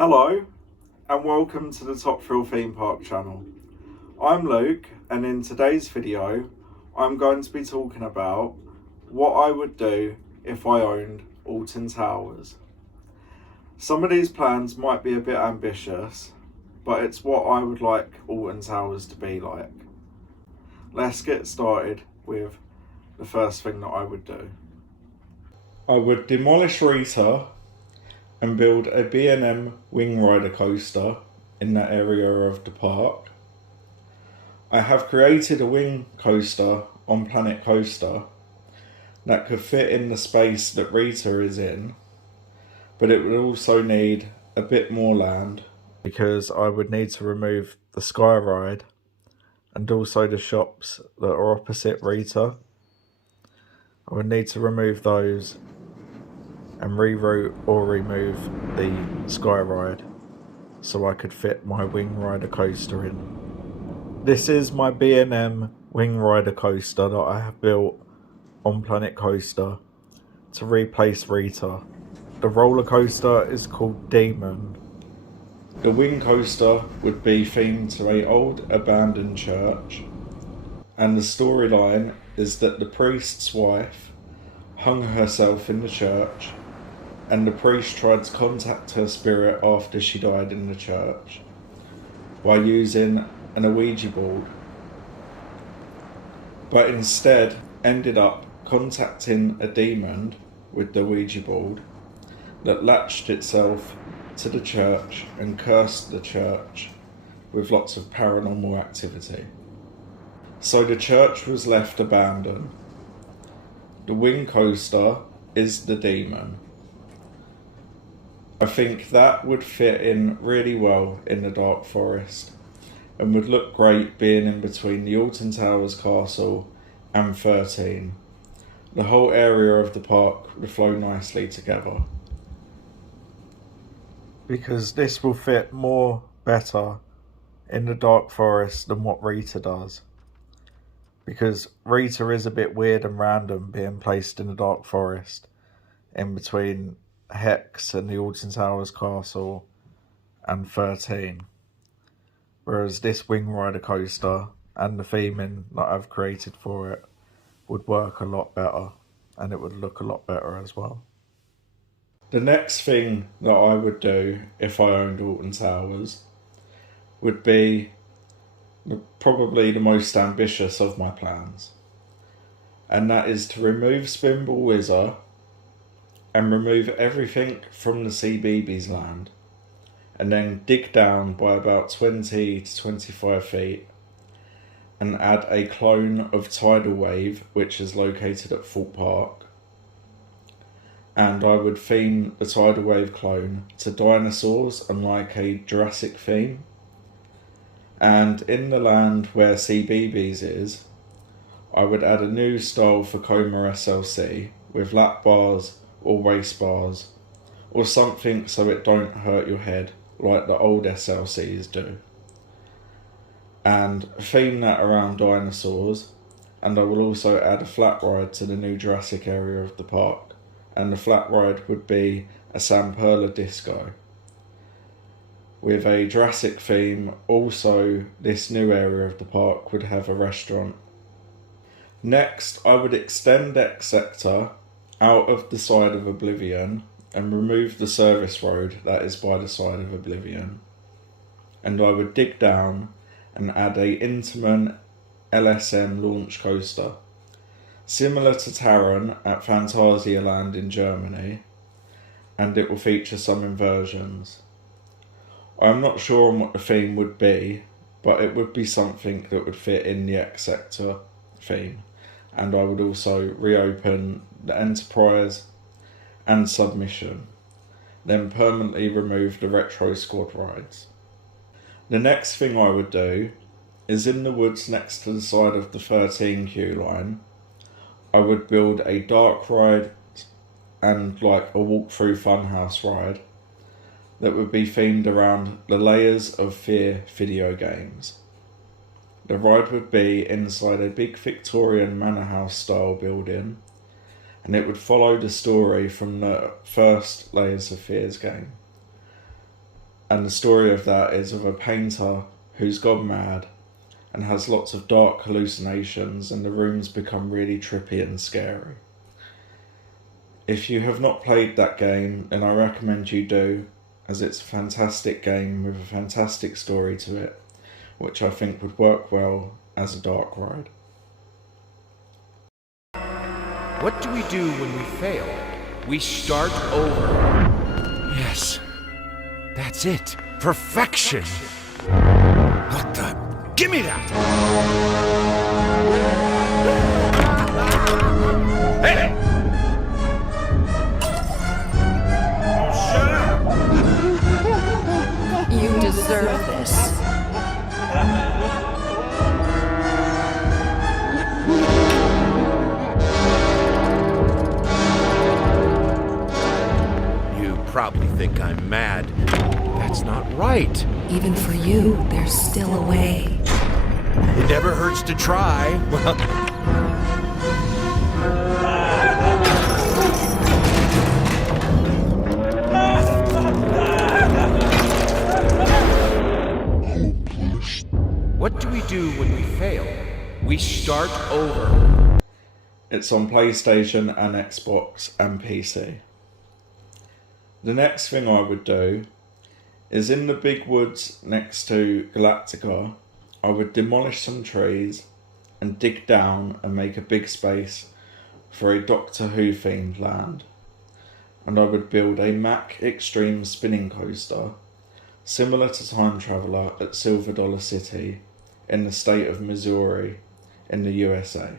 Hello and welcome to the Top Thrill Theme Park channel. I'm Luke and in today's video I'm going to be talking about what I would do if I owned Alton Towers. Some of these plans might be a bit ambitious, but it's what I would like Alton Towers to be like. Let's get started with the first thing that I would do. I would demolish Rita and build a B&M wing rider coaster in that area of the park. I have created a wing coaster on Planet Coaster that could fit in the space that Rita is in, but it would also need a bit more land because I would need to remove the Sky Ride and also the shops that are opposite Rita. I would need to remove those and reroute or remove the Sky Ride so I could fit my wing rider coaster in. This is my B&M wing rider coaster that I have built on Planet Coaster to replace Rita. The roller coaster is called Demon. The wing coaster would be themed to an old abandoned church, and the storyline is that the priest's wife hung herself in the church and the priest tried to contact her spirit after she died in the church by using an Ouija board, but instead ended up contacting a demon with the Ouija board that latched itself to the church and cursed the church with lots of paranormal activity. So the church was left abandoned. The wing coaster is the demon. I think that would fit in really well in the Dark Forest and would look great being in between the Alton Towers Castle and 13. The whole area of the park would flow nicely together, because this will fit better in the Dark Forest than what Rita does, because Rita is a bit weird and random being placed in the Dark Forest in between Hex and the Alton Towers Castle and 13, whereas this wing rider coaster and the theming that I've created for it would work a lot better and it would look a lot better as well. The next thing that I would do if I owned Alton Towers would be probably the most ambitious of my plans, and that is to remove Spinball Wizard and remove everything from the CBeebies land, and then dig down by about 20 to 25 feet and add a clone of Tidal Wave, which is located at Thorpe Park. And I would theme the Tidal Wave clone to dinosaurs and like a Jurassic theme. And in the land where CBeebies is, I would add a new style for Coma SLC with lap bars or race bars or something so it don't hurt your head like the old SLCs do, and theme that around dinosaurs. And I will also add a flat ride to the new Jurassic area of the park, and the flat ride would be a Samperla disco with a Jurassic theme. Also, this new area of the park would have a restaurant. Next, I would extend X Sector out of the side of Oblivion and remove the service road that is by the side of Oblivion. And I would dig down and add a Intamin LSM launch coaster, similar to Taron at Phantasialand in Germany, and it will feature some inversions. I'm not sure on what the theme would be, but it would be something that would fit in the X Sector theme. And I would also reopen the Enterprise and Submission, then permanently remove the Retro Squad rides. The next thing I would do is in the woods next to the side of the 13 queue line, I would build a dark ride and like a walk-through funhouse ride that would be themed around the Layers of Fear video games. The ride would be inside a big Victorian manor house style building, and it would follow the story from the first Layers of Fears game. And the story of that is of a painter who's gone mad and has lots of dark hallucinations, and the rooms become really trippy and scary. If you have not played that game, then I recommend you do, as it's a fantastic game with a fantastic story to it, which I think would work well as a dark ride. What do we do when we fail? We start over. Yes, that's it. Perfection. What the? Give me that! Hey! You deserve this. You probably think I'm mad. That's not right. Even for you, there's still a way. It never hurts to try. Well, what do we do when we fail? We start over. It's on PlayStation and Xbox and PC. The next thing I would do is, in the big woods next to Galactica, I would demolish some trees and dig down and make a big space for a Doctor Who themed land. And I would build a Mack Extreme spinning coaster similar to Time Traveller at Silver Dollar City in the state of Missouri in the USA.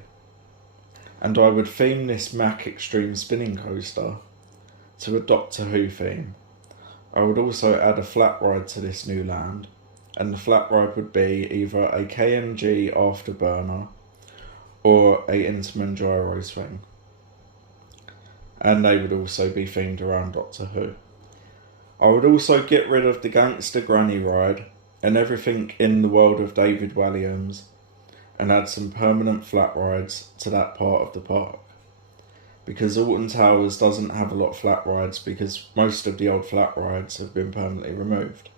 And I would theme this Mack Extreme spinning coaster to a Doctor Who theme. I would also add a flat ride to this new land, and the flat ride would be either a KNG afterburner or a Intamin gyro swing. And they would also be themed around Doctor Who. I would also get rid of the Gangster Granny ride and everything in the world of David Walliams, and add some permanent flat rides to that part of the park. Because Alton Towers doesn't have a lot of flat rides, because most of the old flat rides have been permanently removed.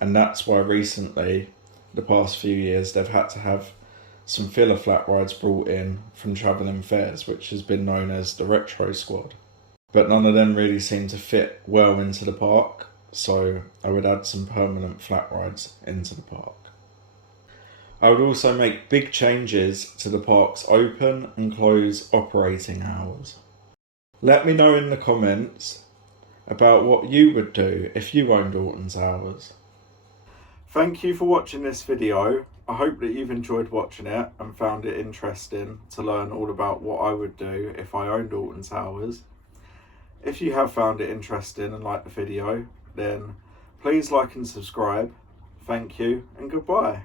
And that's why recently, the past few years, they've had to have some filler flat rides brought in from Travelling Fairs, which has been known as the Retro Squad. But none of them really seem to fit well into the park, so I would add some permanent flat rides into the park. I would also make big changes to the park's open and close operating hours. Let me know in the comments about what you would do if you owned Alton Towers. Thank you for watching this video. I hope that you've enjoyed watching it and found it interesting to learn all about what I would do if I owned Alton Towers. If you have found it interesting and liked the video, then please like and subscribe. Thank you and goodbye.